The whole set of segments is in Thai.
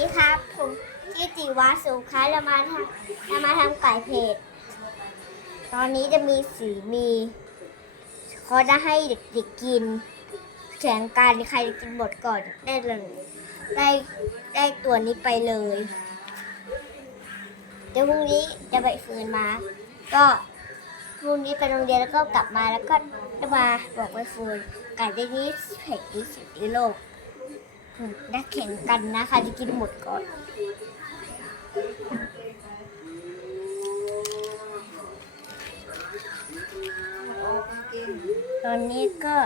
สวัสดีครับ ผมชื่อจิวาสุค่ะเรามาทำเรามาทำไก่เผ็ด ตอนนี้จะมีสีมีเขาจะให้เด็กๆกินแข่งกันใครจะกินหมดก่อนได้เลยได้ได้ตัวนี้ไปเลย เดี๋ยวพรุ่งนี้จะไปคืนมา ก็พรุ่งนี้ไปโรงเรียนแล้วก็กลับมาแล้วก็จะมาบอกไปฟืนไก่ตัวนี้เผ็ดที่สุดในโลก นักแข่งกันนะใครจะกินหมดก่อนตอนนี้ก็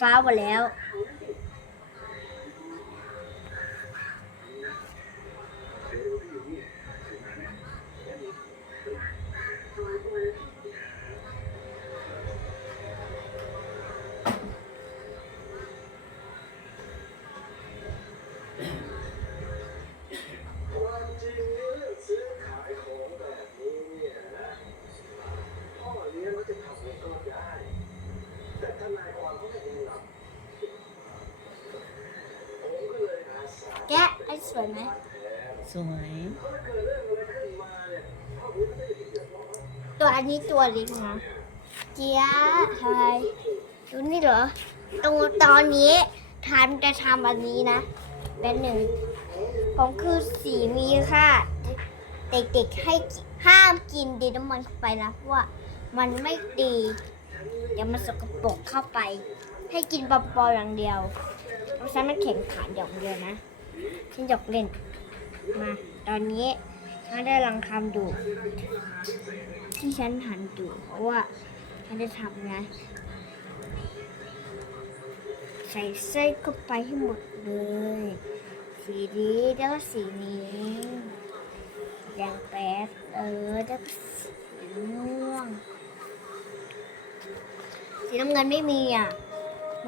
ฟ้าหมดแล้ว แกะไอ้สวยไหมสวยถ้าเกิดเรื่องอะไรขึ้นมาเนี่ยพ่อผมก็ไม่ได้เดือดร้อนตัวอันนี้ตัวเล็กนะเจี๊ยะทำไมดูนี่เหรอ ตรงตอนนี้ทานจะทำอันนี้นะเป็นหนึ่งผมคือสีมีค่ะ เด็กๆให้กิห้ามกินดินน้ำมันเข้าไปนะเพราะว่ามันไม่ดีเดี๋ยวมันสกปรกเข้าไป ให้กินปอๆอย่างเดียวเพราะฉันมันแข็งขันอย่างเดียวนะฉันหยอกเล่นมา ตอนนี้ฉันได้ลองทำดู ที่ฉันหันดูเพราะว่าฉันจะทำไงใส่ไส้เข้าไปให้หมดเลย สีนี้แล้วก็สีนี้แดงแป๊ดเออแล้วก็สีม่วง สีน้ำเงินไม่มีอะ